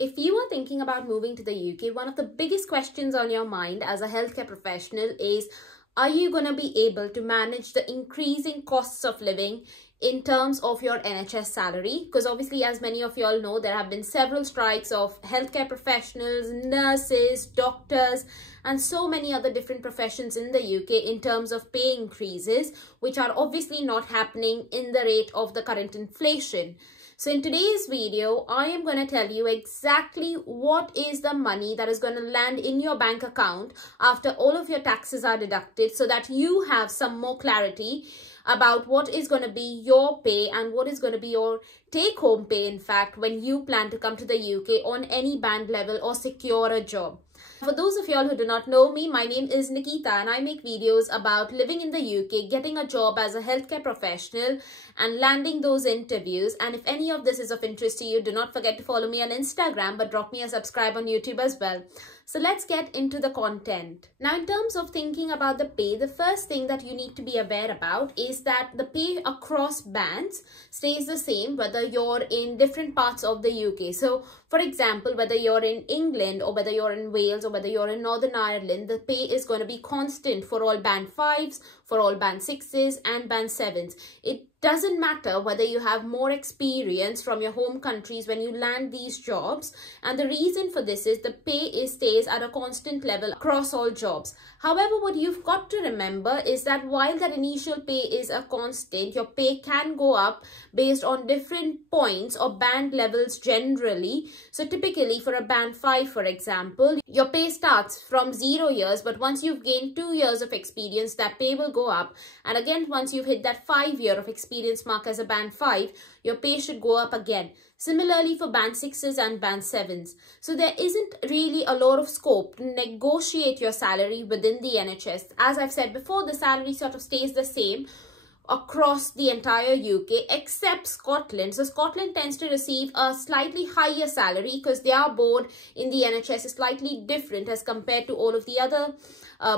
If you are thinking about moving to the UK, one of the biggest questions on your mind as a healthcare professional is, are you going to be able to manage the increasing costs of living in terms of your NHS salary? Because obviously, as many of you all know, there have been several strikes of healthcare professionals, nurses, doctors, and so many other different professions in the UK in terms of pay increases, which are obviously not happening in the rate of the current inflation. So in today's video, I am going to tell you exactly what is the money that is going to land in your bank account after all of your taxes are deducted, so that you have some more clarity about what is going to be your pay and what is going to be your take-home pay, in fact, when you plan to come to the UK on any band level or secure a job. For those of y'all who do not know me, my name is Nikita and I make videos about living in the UK, getting a job as a healthcare professional and landing those interviews. And if any of this is of interest to you, do not forget to follow me on Instagram, but drop me a subscribe on YouTube as well. So let's get into the content. Now, in terms of thinking about the pay, the first thing that you need to be aware about is that the pay across bands stays the same whether you're in different parts of the UK. So, for example, whether you're in England or whether you're in Wales or whether you're in Northern Ireland, the pay is going to be constant for all band 5s, for all band 6s and band 7s. It doesn't matter whether you have more experience from your home countries when you land these jobs, and the reason for this is the pay stays at a constant level across all jobs. However, what you've got to remember is that while that initial pay is a constant, your pay can go up based on different points or band levels generally. So typically for a band 5, for example, your pay starts from 0 years, but once you've gained 2 years of experience, that pay will go up. And again, once you've hit that 5-year of experience mark as a band 5, your pay should go up again. Similarly for band 6s and band 7s. So there isn't really a lot of scope to negotiate your salary within the NHS. As I've said before, the salary sort of stays the same across the entire UK except Scotland. So Scotland tends to receive a slightly higher salary because their board in the NHS is slightly different as compared to all of the other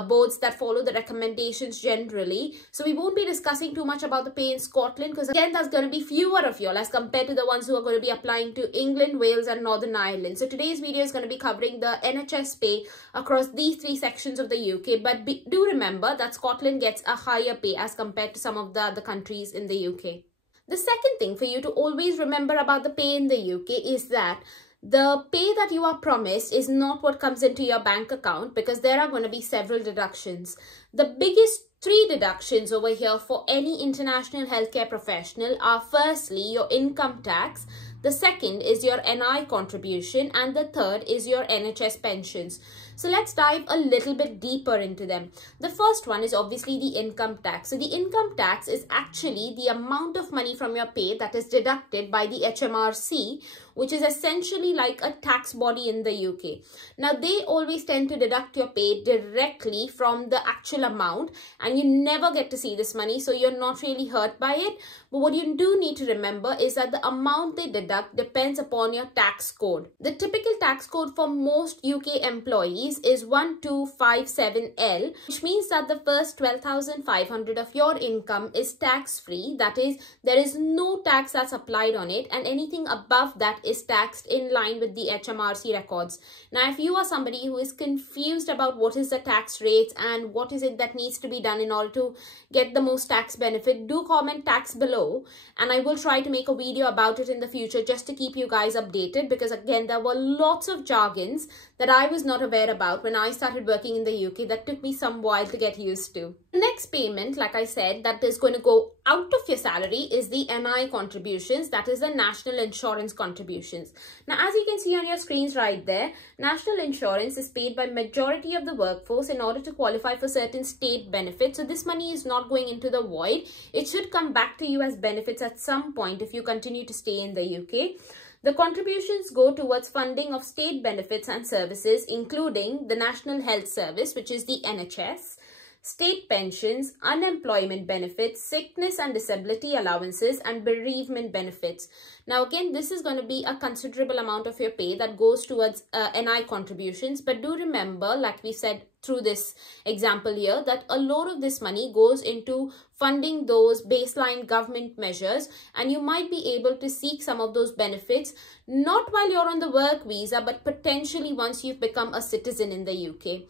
boards that follow the recommendations generally. So we won't be discussing too much about the pay in Scotland because again, there's going to be fewer of y'all as compared to the ones who are going to be applying to England, Wales and Northern Ireland. So today's video is going to be covering the NHS pay across these 3 sections of the UK. But do remember that Scotland gets a higher pay as compared to some of the other countries in the UK. The second thing for you to always remember about the pay in the UK is that the pay that you are promised is not what comes into your bank account, because there are going to be several deductions. The biggest 3 deductions over here for any international healthcare professional are firstly your income tax, the second is your NI contribution, and the third is your NHS pensions. So let's dive a little bit deeper into them. The first one is obviously the income tax. So the income tax is actually the amount of money from your pay that is deducted by the HMRC, which is essentially like a tax body in the UK. Now, they always tend to deduct your pay directly from the actual amount, and you never get to see this money, so you're not really hurt by it. But what you do need to remember is that the amount they deduct depends upon your tax code. The typical tax code for most UK employees is 1257L, which means that the first 12,500 of your income is tax-free. That is, there is no tax that's applied on it, and anything above that is taxed in line with the HMRC records. Now, if you are somebody who is confused about what is the tax rates and what is it that needs to be done in order to get the most tax benefit, do comment tax below, and I will try to make a video about it in the future just to keep you guys updated, because again, there were lots of jargons that I was not aware about when I started working in the UK that took me some while to get used to. The next payment, like I said, that is going to go out of your salary is the NI contributions, that is the National Insurance contributions. Now, as you can see on your screens right there, National Insurance is paid by majority of the workforce in order to qualify for certain state benefits. So this money is not going into the void. It should come back to you as benefits at some point if you continue to stay in the UK. The contributions go towards funding of state benefits and services, including the National Health Service, which is the NHS, state pensions, unemployment benefits, sickness and disability allowances, and bereavement benefits. Now again, this is going to be a considerable amount of your pay that goes towards NI contributions. But do remember, like we said through this example here, that a lot of this money goes into funding those baseline government measures, and you might be able to seek some of those benefits not while you're on the work visa, but potentially once you've become a citizen in the UK.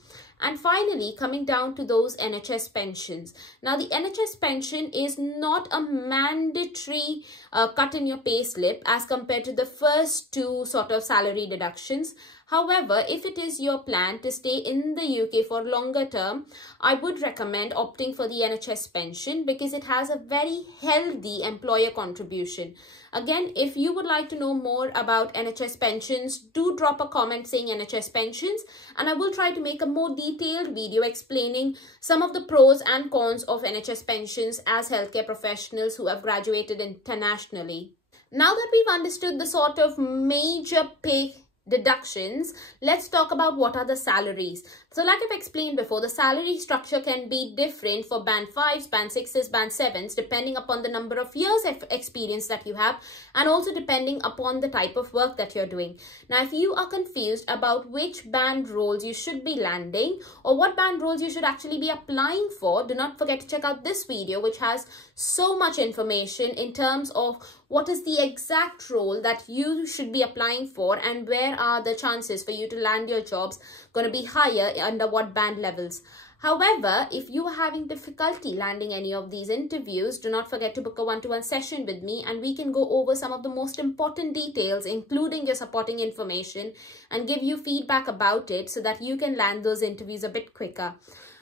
And finally, coming down to those NHS pensions. Now, the NHS pension is not a mandatory cut in your pay slip as compared to the first two sort of salary deductions. However, if it is your plan to stay in the UK for longer term, I would recommend opting for the NHS pension because it has a very healthy employer contribution. Again, if you would like to know more about NHS pensions, do drop a comment saying NHS pensions, and I will try to make a more detailed video explaining some of the pros and cons of NHS pensions as healthcare professionals who have graduated internationally. Now that we've understood the sort of major pay deductions, let's talk about what are the salaries. So like I've explained before, the salary structure can be different for band 5s, band 6s, band 7s depending upon the number of years of experience that you have, and also depending upon the type of work that you're doing. Now, if you are confused about which band roles you should be landing or what band roles you should actually be applying for, do not forget to check out this video, which has so much information in terms of what is the exact role that you should be applying for and where are the chances for you to land your jobs going to be higher under what band levels. However, if you are having difficulty landing any of these interviews, do not forget to book a one-to-one session with me and we can go over some of the most important details, including your supporting information, and give you feedback about it so that you can land those interviews a bit quicker.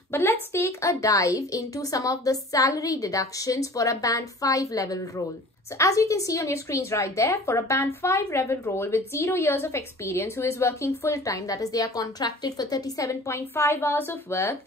But let's take a dive into some of the salary deductions for a band 5 level role. So as you can see on your screens right there, for a band 5 level role with 0 years of experience who is working full-time, that is they are contracted for 37.5 hours of work,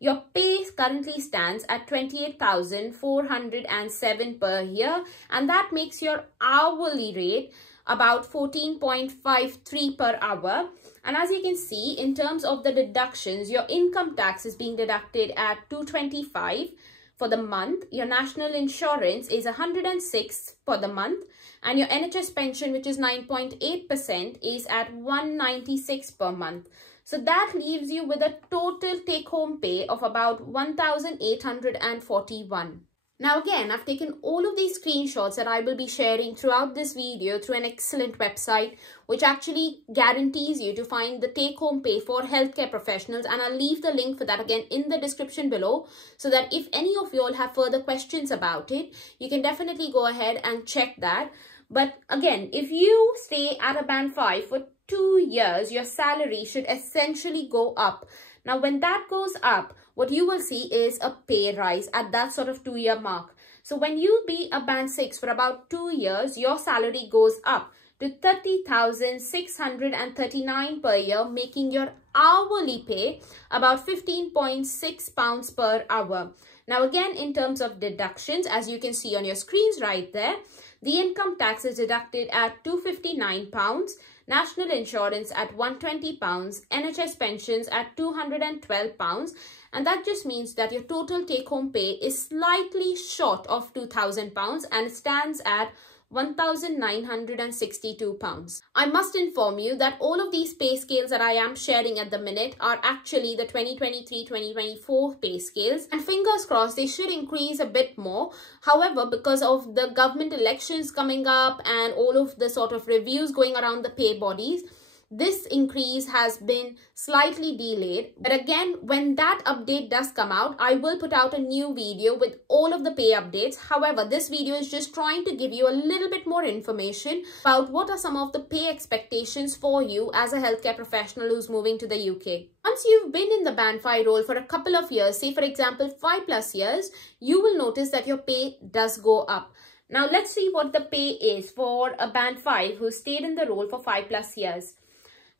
your pay currently stands at 28,407 per year, and that makes your hourly rate about 14.53 per hour. And as you can see, in terms of the deductions, your income tax is being deducted at 225 for the month. Your national insurance is 106 for the month, and your NHS pension, which is 9.8%, is at 196 per month. So that leaves you with a total take-home pay of about 1,841. Now again, I've taken all of these screenshots that I will be sharing throughout this video through an excellent website which actually guarantees you to find the take-home pay for healthcare professionals, and I'll leave the link for that again in the description below so that if any of you all have further questions about it, you can definitely go ahead and check that. But again, if you stay at a band 5 for 2 years, your salary should essentially go up. Now when that goes up, what you will see is a pay rise at that sort of 2-year mark. So when you be a band 6 for about 2 years, your salary goes up to 30,639 per year, making your hourly pay about 15.6 pounds per hour. Now again, in terms of deductions, as you can see on your screens right there, the income tax is deducted at 259 pounds, national insurance at 120 pounds, NHS pensions at 212 pounds, and that just means that your total take-home pay is slightly short of 2,000 pounds and stands at 1,962 pounds. I must inform you that all of these pay scales that I am sharing at the minute are actually the 2023-2024 pay scales, and fingers crossed they should increase a bit more. However, because of the government elections coming up and all of the sort of reviews going around the pay bodies, this increase has been slightly delayed. But again, when that update does come out, I will put out a new video with all of the pay updates. However, this video is just trying to give you a little bit more information about what are some of the pay expectations for you as a healthcare professional who's moving to the UK. Once you've been in the band 5 role for a couple of years, say for example 5+ years, you will notice that your pay does go up. Now let's see what the pay is for a band 5 who stayed in the role for 5+ years.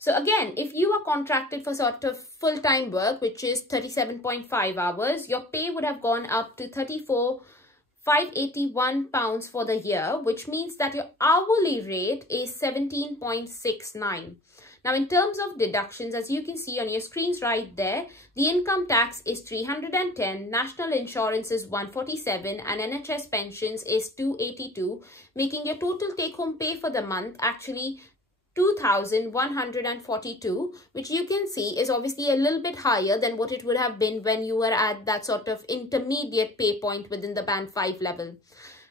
So again, if you are contracted for sort of full-time work, which is 37.5 hours, your pay would have gone up to 34,581 pounds for the year, which means that your hourly rate is 17.69. Now, in terms of deductions, as you can see on your screens right there, the income tax is 310, national insurance is 147, and NHS pensions is 282, making your total take-home pay for the month actually 2,142, which you can see is obviously a little bit higher than what it would have been when you were at that sort of intermediate pay point within the band 5 level.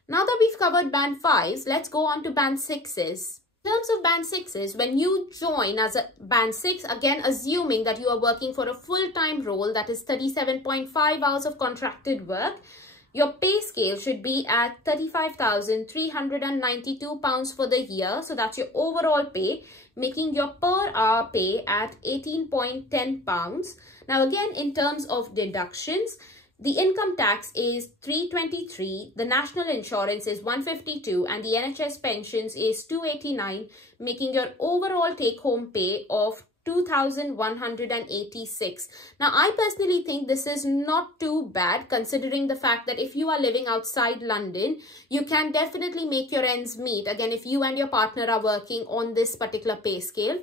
Now that we've covered band 5s, let's go on to band 6s. In terms of band 6s, when you join as a band 6, again assuming that you are working for a full-time role, that is 37.5 hours of contracted work, your pay scale should be at £35,392 for the year. So that's your overall pay, making your per hour pay at £18.10. Now again, in terms of deductions, the income tax is 323, the national insurance is 152, and the NHS pensions is 289, making your overall take-home pay of 2,186. Now, I personally think this is not too bad, considering the fact that if you are living outside London, you can definitely make your ends meet. Again, if you and your partner are working on this particular pay scale.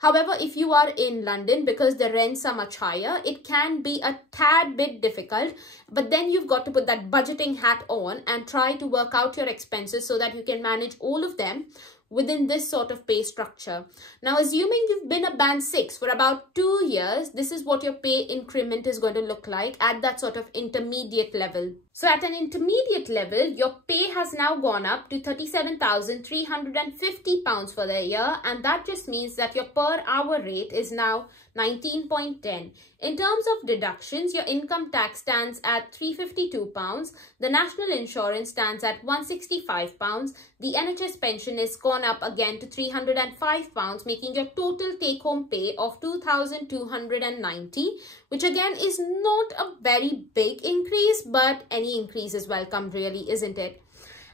However, if you are in London, because the rents are much higher, it can be a tad bit difficult. But then you've got to put that budgeting hat on and try to work out your expenses so that you can manage all of them within this sort of pay structure. Now, assuming you've been a band 6 for about 2 years, this is what your pay increment is going to look like at that sort of intermediate level. So at an intermediate level, your pay has now gone up to £37,350 for the year, and that just means that your per hour rate is now 19.10. In terms of deductions, your income tax stands at £352, the national insurance stands at £165, the NHS pension is gone up again to £305, making your total take-home pay of £2,290, which again is not a very big increase, but any increase is welcome, really, isn't it?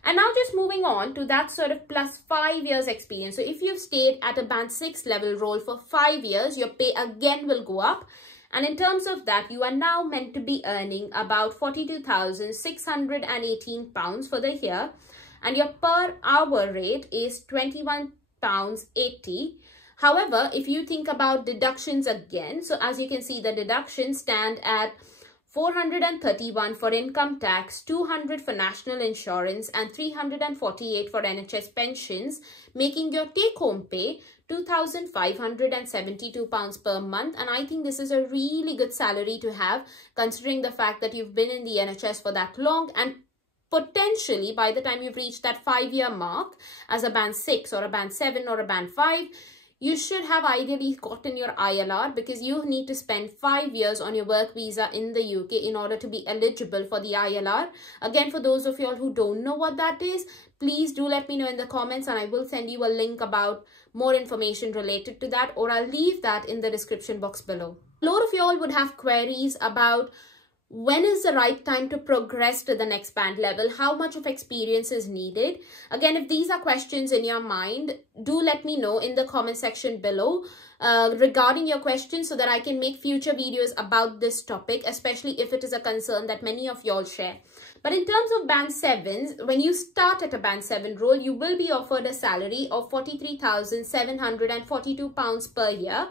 And now just moving on to that sort of plus 5 years experience. So if you've stayed at a band 6 level role for 5 years, your pay again will go up. And in terms of that, you are now meant to be earning about £42,618 for the year. And your per hour rate is £21.80. However, if you think about deductions again, so as you can see, the deductions stand at 431 for income tax, 200 for national insurance, and 348 for NHS pensions, making your take-home pay £2,572 per month. And I think this is a really good salary to have, considering the fact that you've been in the NHS for that long, and potentially by the time you've reached that 5-year mark as a band 6 or a band 7 or a band 5, you should have ideally gotten your ILR, because you need to spend 5 years on your work visa in the UK in order to be eligible for the ILR. Again, for those of you all who don't know what that is, please do let me know in the comments, and I will send you a link about more information related to that, or I'll leave that in the description box below. A lot of you all would have queries about when is the right time to progress to the next band level, how much of experience is needed. Again, if these are questions in your mind, do let me know in the comment section below regarding your questions, so that I can make future videos about this topic, especially if it is a concern that many of y'all share. But in terms of band 7s, when you start at a band 7 role, you will be offered a salary of £43,742 per year,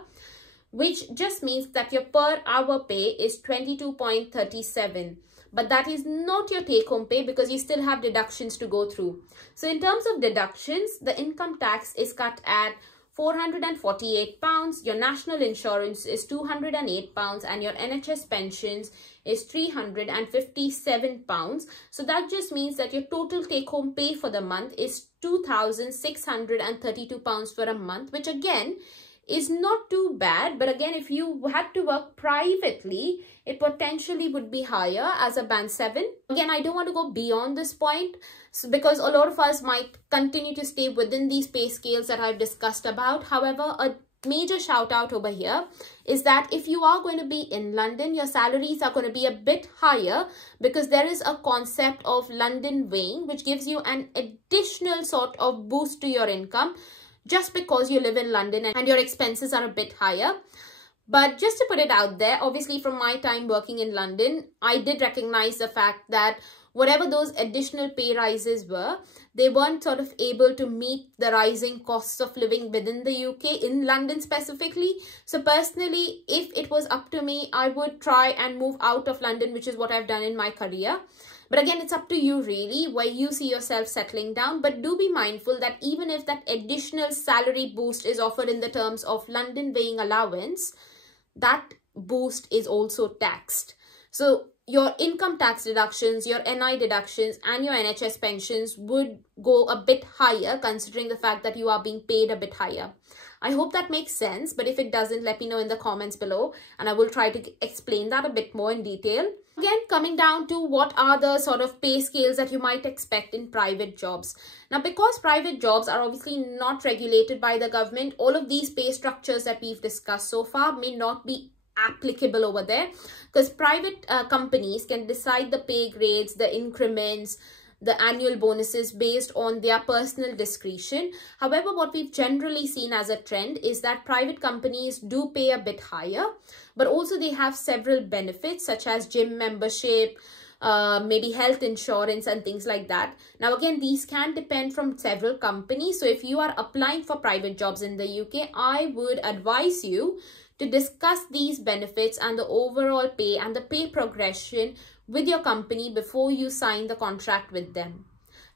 which just means that your per hour pay is 22.37. But that is not your take-home pay, because you still have deductions to go through. So in terms of deductions, the income tax is cut at £448, your national insurance is £208, and your NHS pensions is £357. So that just means that your total take-home pay for the month is £2,632 for a month, which again is not too bad. But again, if you had to work privately, it potentially would be higher as a band 7. Again, I don't want to go beyond this point, because a lot of us might continue to stay within these pay scales that I've discussed about. However, a major shout out over here is that if you are going to be in London, your salaries are going to be a bit higher, because there is a concept of London weighing, which gives you an additional sort of boost to your income, just because you live in London and your expenses are a bit higher. But just to put it out there, obviously from my time working in London, I did recognize the fact that whatever those additional pay rises were, they weren't sort of able to meet the rising costs of living within the UK, in London specifically. So personally, if it was up to me, I would try and move out of London, which is what I've done in my career. But again, it's up to you really, where you see yourself settling down. But do be mindful that even if that additional salary boost is offered in the terms of London weighing allowance, that boost is also taxed. So your income tax deductions, your NI deductions and your NHS pensions would go a bit higher, considering the fact that you are being paid a bit higher. I hope that makes sense, but if it doesn't, let me know in the comments below and I will try to explain that a bit more in detail. Again, coming down to what are the sort of pay scales that you might expect in private jobs. Now, because private jobs are obviously not regulated by the government, all of these pay structures that we've discussed so far may not be applicable over there, because private companies can decide the pay grades, the increments, the annual bonuses based on their personal discretion. However, what we've generally seen as a trend is that private companies do pay a bit higher, but also they have several benefits such as gym membership, maybe health insurance and things like that. Now again, these can depend from several companies. So if you are applying for private jobs in the UK, I would advise you to discuss these benefits and the overall pay and the pay progression with your company before you sign the contract with them.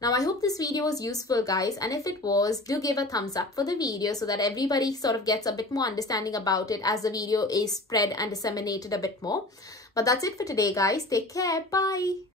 Now, I hope this video was useful, guys, and if it was, do give a thumbs up for the video so that everybody sort of gets a bit more understanding about it as the video is spread and disseminated a bit more. But that's it for today, guys. Take care. Bye.